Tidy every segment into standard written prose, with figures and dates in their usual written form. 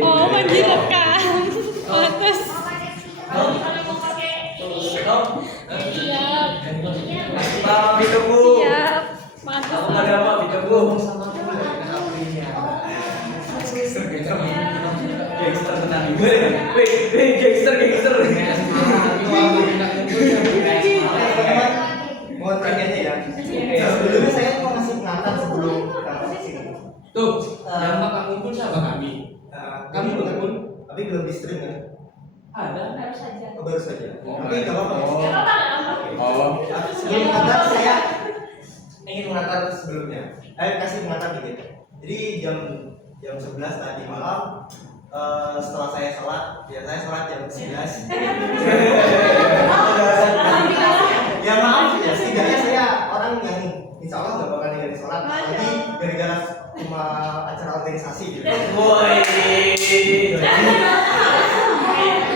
Oh, menjiletkan. Pantes. Siap. Siap. Mantap. Gangster. Mohon perhatiannya ya. Sebelumnya saya mau ngasih pengantar sebelum kita masuk sini. Tuh, yang kamu pun sahabat kami. Kami pun, tapi belum di stream kan? ada. Baru saja. Tapi nggak apa-apa. Oh, Sebelum pengantar saya ingin mengantar sebelumnya. Kasih pengantar dikit. Jadi jam 11 tadi malam setelah saya sholat, ya saya sholat jam 11. Ya maaf ya, setidaknya saya orang yang insya Allah nggak bakal ninggalin sholat, tapi gara-gara cuma acara organisasi gitu.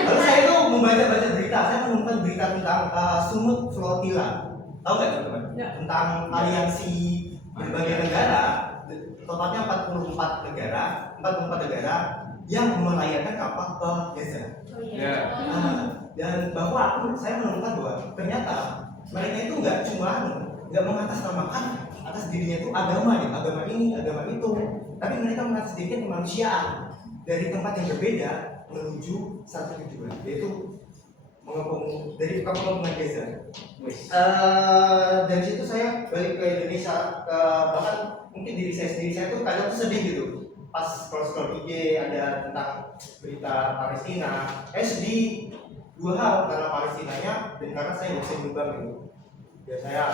Lalu saya itu membaca berita, saya menemukan berita tentang Sumut Flotilla. Tahu nggak teman-teman? Tentang aliansi berbagai negara, tepatnya 44 negara yang melayarkan kapal ke Gaza. Dan bahwa saya menemukan bahwa ternyata mereka itu nggak mengatasnamakan atas dirinya itu agama ini, agama itu, tapi mereka mengatasnamakan kemanusiaan dari tempat yang berbeda menuju satu tujuan, yaitu mengepung dari kapal Gaza. Dari situ saya balik ke Indonesia, bahkan mungkin diri saya tuh kadang tuh sedih gitu. Pas scroll IG ada tentang berita Palestina, sedih dua hal, karena Palestinanya dan karena saya nggak bisa nyumbang gitu. Ya saya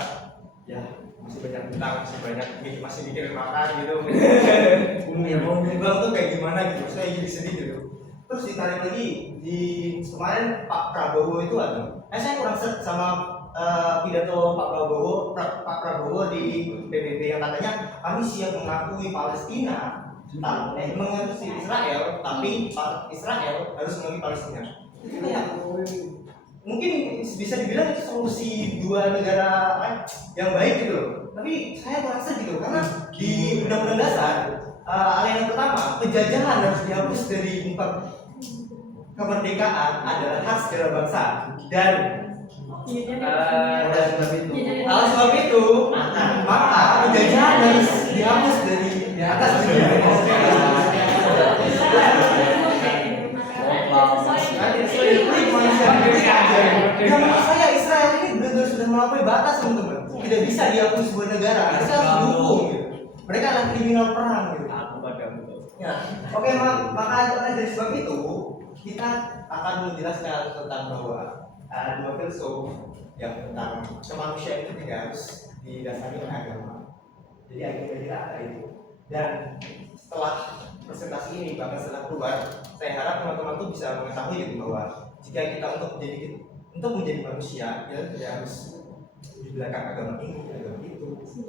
masih banyak utang, masih mikir makan gitu. Ya mau nyumbang tuh kayak gimana gitu, saya jadi sedih gitu. Terus ditarik lagi di kemarin Pak Prabowo itu ada, saya kurang set sama pidato Pak Prabowo di PBB yang katanya kami siap mengakui Palestina, mengakui Israel, tapi Israel harus mengakui Palestina. Itu kayak mungkin bisa dibilang itu solusi dua negara yang baik gitu loh. Tapi saya merasa gitu karena di Undang-Undang Dasar yang pertama, penjajahan harus dihapus dari muka kemerdekaan adalah hak segala bangsa dan sebab itu maka penjajahan harus dihapus dari atas dunia. Ya menurut saya Israel ini benar-benar sudah melampaui batas teman-teman. Tidak bisa diakui sebuah negara. Harusnya harus didukung gitu. Mereka adalah kriminal perang gitu. Ya. Oke, maka dari sebab itu kita akan menjelaskan tentang bahwa dua filsuf yang tentang kemanusiaan itu tidak harus didasari oleh agama. Jadi agama ada itu. Dan setelah presentasi ini bahkan setelah keluar, saya harap teman-teman tuh bisa mengetahui gitu bahwa jika kita untuk menjadi manusia, kita tidak harus di belakang agama ini, agama itu,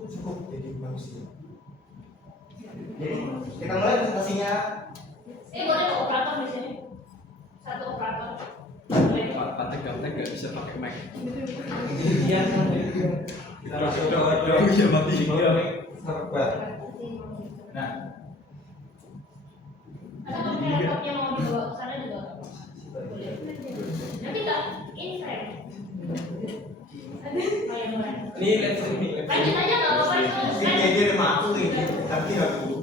cukup jadi manusia. Jadi kita mulai presentasinya. Boleh operator di sini, satu operator. Praktek nggak bisa pakai mic. Iya. Kita langsung ya mati. Nah, ada laptop yang mau dibawa ke sana juga. Boleh. Nanti nggak ini frame. Ini laptop ini. Lanjut aja nggak apa-apa itu. Ini dia sama aku ini, tapi aku.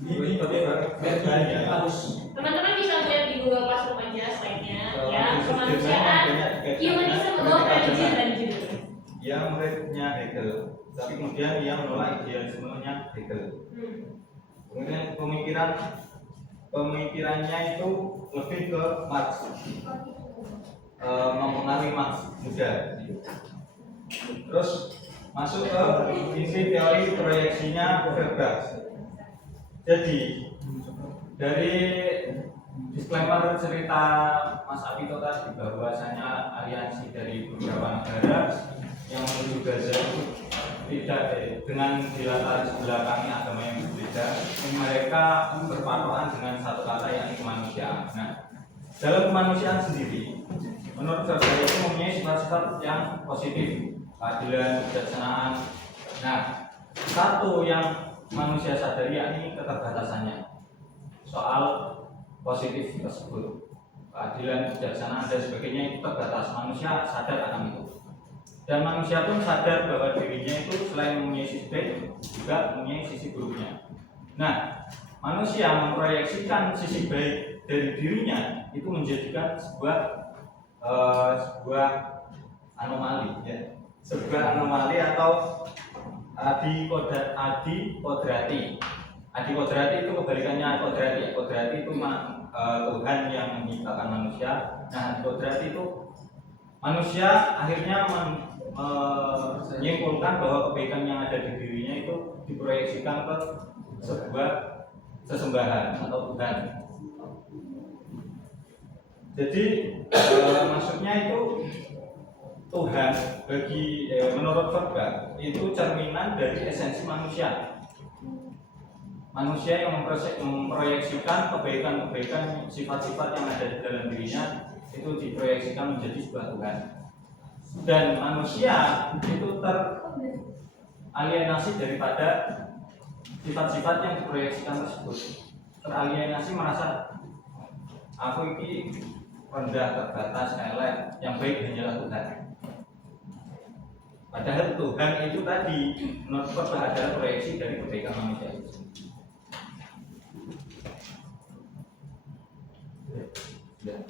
Ini biar harus. Teman-teman bisa lihat di Google Classroom aja slide-nya ya, kemanusiaan, humanism about religion dan judul. Dia muridnya Hegel, tapi kemudian dia menolak idealismenya Hegel. Kemudian pemikirannya itu lebih ke Marx, mempengaruhi Marx muda. Terus masuk ke inti teori proyeksinya Feuerbach. Jadi dari disclaimer cerita Mas Apito tadi bahwasanya aliansi dari beberapa negara yang menuju Gaza itu tidak dengan dilatar belakangi agama yang berbeda, mereka berpatokan dengan satu kata yakni kemanusiaan. Nah, dalam kemanusiaan sendiri, menurut saya itu mempunyai sifat-sifat yang positif, keadilan, kebijaksanaan. Nah, satu yang manusia sadari yakni keterbatasannya soal positif tersebut, keadilan, kebijaksanaan dan sebagainya itu terbatas. Manusia sadar akan itu, dan manusia pun sadar bahwa dirinya itu selain mempunyai sisi baik juga mempunyai sisi buruknya. Nah, manusia memproyeksikan sisi baik dari dirinya itu menjadikan sebuah anomali, ya, sebuah anomali atau adi kodrati. Adi kodrati itu kebalikannya kodrati. Kodrati itu Tuhan yang menciptakan manusia. Nah, adi kodrati itu manusia akhirnya menyimpulkan bahwa kebaikan yang ada di dirinya itu diproyeksikan ke sebuah sesembahan atau Tuhan. Jadi maksudnya itu Tuhan bagi menurut Verba itu cerminan dari esensi manusia. Manusia yang memproyeksikan kebaikan-kebaikan, sifat-sifat yang ada di dalam dirinya itu diproyeksikan menjadi sebuah Tuhan. Dan manusia itu teralienasi daripada sifat-sifat yang diproyeksikan tersebut. Teralienasi merasa aku ini rendah, terbatas, elek, yang baik hanyalah Tuhan. Padahal Tuhan itu tadi menurut Verba adalah proyeksi dari kebaikan manusia itu. Ya.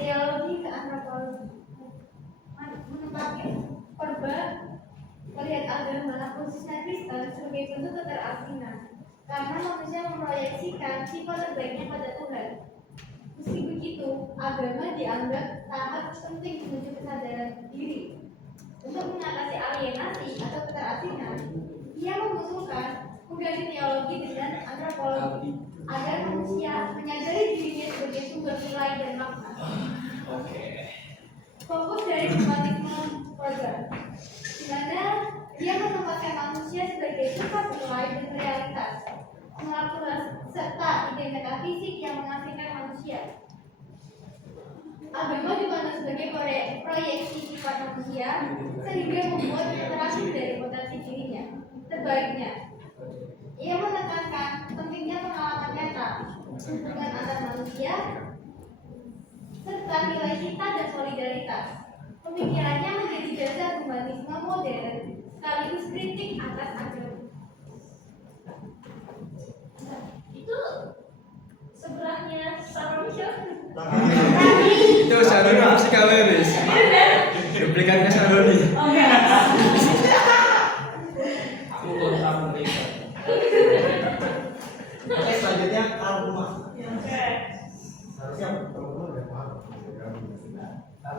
Teologi ke antropologi menempatkan Verba melihat agama khususnya Kristen sebagai bentuk keterasingan karena manusia memproyeksikan sifat terbaiknya pada Tuhan. Meski begitu, agama dianggap sangat penting menuju kesadaran diri. Untuk mengatasi alienasi atau keterasingan, ia mengusulkan menggali teologi dengan antropologi agar manusia menyadari dirinya sebagai sumber nilai dan makna. Fokus dari humanisme Verba, di mana dia menempatkan manusia sebagai sumber nilai dan realitas, mengatur serta identitas fisik yang mengasingkan manusia. Agama dipandang sebagai proyeksi sifat manusia sehingga membuat literasi dari potensi dirinya terbaiknya. Ia menekankan pentingnya pengalaman nyata hubungan antar manusia serta nilai cinta dan solidaritas. Pemikirannya menjadi dasar humanisme modern sekaligus kritik atas agama. Itu sebelahnya Saroni siapa? Itu Saroni musik wis. Duplikatnya Saroni. Oke, selanjutnya Karl Marx. Oke. Harusnya teman-teman udah paham.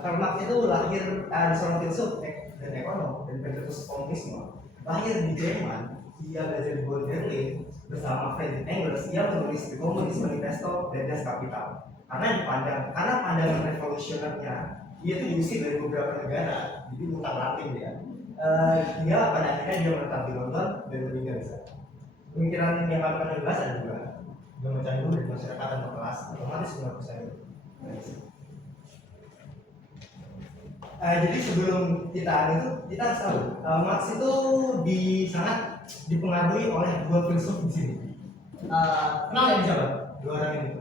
Karl Marx itu lahir seorang filsuf dan ekonom dan pencetus komunisme. Lahir di Jerman, ia belajar di Berlin bersama Friedrich Engels. Ia menulis The Communist Manifesto dan Das Kapital. Karena pandangan revolusionernya, ia itu diusir dari beberapa negara, jadi utang lanting dia. Dia pada akhirnya dia menetap di London dan meninggal di sana. Pemikiran yang kami pernah bahas ada juga memecah dulu dari masyarakat dan kelas, otomatis menurut saya. Jadi sebelum kita harus tahu Marx itu sangat dipengaruhi oleh dua filsuf di sini. Kenal nggak siapa? Dua orang ini.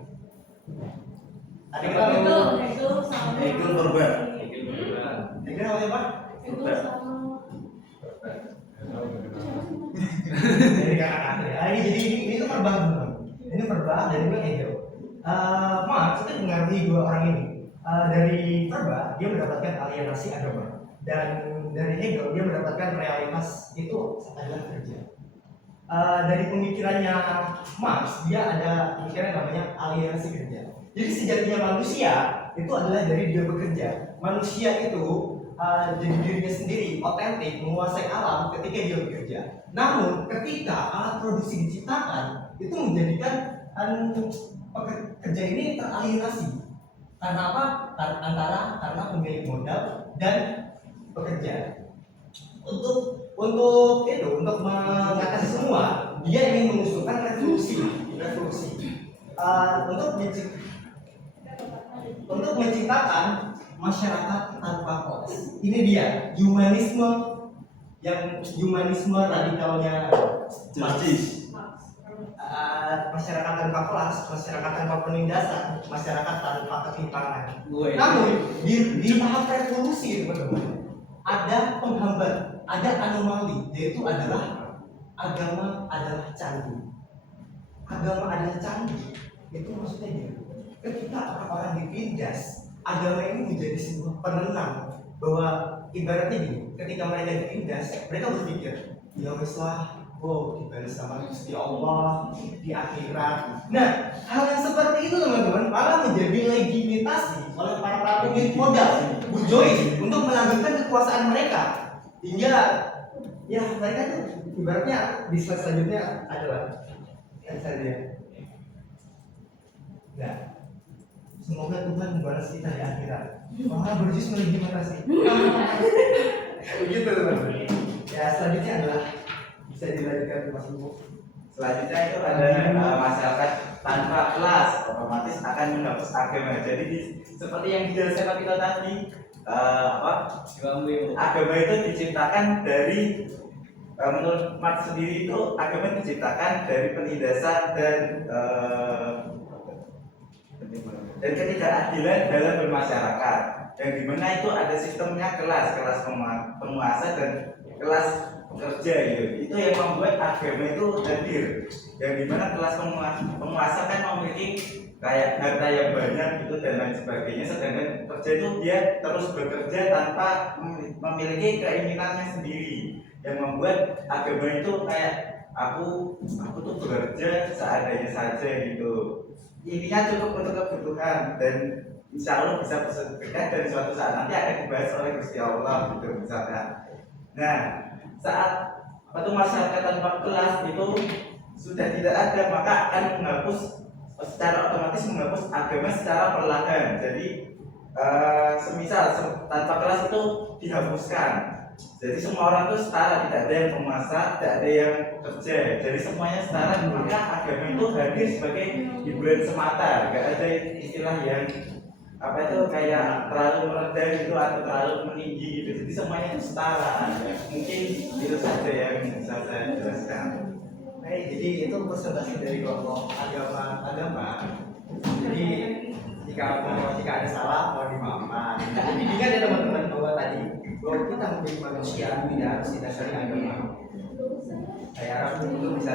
Ada yang tahu? Hegel Verba. Hegel namanya apa? Dari kakak ya. Ini tuh Verba teman. Ini Verba dari Hegel. Marx itu mengaruhi dua orang ini. Dari Verba dia mendapatkan alienasi agama, dan dari Hegel dia mendapatkan realitas itu adalah kerja. Dari pemikirannya Marx dia ada pemikiran namanya alienasi kerja. Jadi sejatinya manusia itu adalah dari dia bekerja. Manusia itu jadi dirinya sendiri, otentik, menguasai alam ketika dia bekerja. Namun ketika alat produksi diciptakan, itu menjadikan pekerja ini teralienasi. Karena apa? Karena pemilik modal dan pekerja. Untuk mengatasi semua, dia ingin mengusulkan revolusi untuk menciptakan masyarakat tanpa kelas. Ini dia humanisme radikalnya Justice. Masyarakat tanpa kelas, masyarakat tanpa penindasan, masyarakat tanpa ketimpangan. Woi. Namun di tahap revolusi teman-teman ada penghambat, ada anomali, yaitu adalah agama adalah candi. Agama adalah candi. Itu maksudnya gini, ketika orang-orang ditindas, agama ini menjadi sebuah penenang bahwa ibaratnya gini, ketika mereka ditindas, mereka berpikir, ya wes lah, dibalas sama Gusti Allah di akhirat. Nah, hal yang seperti itu teman-teman malah menjadi legitimasi oleh para pemilik modal bujoy untuk melanjutkan kekuasaan mereka hingga ya mereka tuh ibaratnya di slide selanjutnya adalah yang saya lihat. Nah, semoga Tuhan membalas kita di akhirat. Wah, berjus melegitimasi. Begitu teman-teman. Ya, selanjutnya adalah bisa dilanjutkan Mas Ibu. Selanjutnya itu ada masyarakat tanpa kelas, otomatis akan menghapus agama. Jadi seperti yang dijelaskan kita tadi, agama itu diciptakan dari menurut Marx sendiri itu agama diciptakan dari penindasan dan ketidakadilan dalam bermasyarakat. Yang dimana itu ada sistemnya kelas penguasa dan kelas pekerja gitu. Itu yang membuat agama itu hadir. Yang dimana kelas penguasa kan memiliki kayak harta yang banyak itu dan lain sebagainya, sedangkan pekerja itu dia terus bekerja tanpa memiliki keinginannya sendiri. Yang membuat agama itu kayak aku tuh bekerja seadanya saja gitu. Intinya cukup untuk kebutuhan dan insya Allah bisa bersedekah dan suatu saat nanti akan dibahas oleh Gusti Allah gitu misalkan. Nah, saat masyarakat tanpa kelas itu sudah tidak ada, maka akan menghapus secara otomatis menghapus agama secara perlahan. Jadi semisal tanpa kelas itu dihapuskan. Jadi semua orang itu setara, tidak ada yang penguasa, tidak ada yang kerja. Jadi semuanya setara, maka agama itu hadir sebagai hiburan semata. Tidak ada istilah yang kayak terlalu merendah gitu atau terlalu meninggi gitu. Jadi semuanya itu setara. Mungkin itu saja yang bisa saya jelaskan. Jadi itu presentasi dari kelompok agama. Jadi jika ada salah mau dimaafkan. Jadi bimbingan ya teman-teman bahwa kita menjadi manusia tidak harus didasari agama. Saya harap itu bisa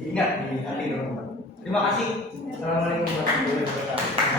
diingat di hati teman-teman. Terima kasih. Assalamualaikum warahmatullahi wabarakatuh.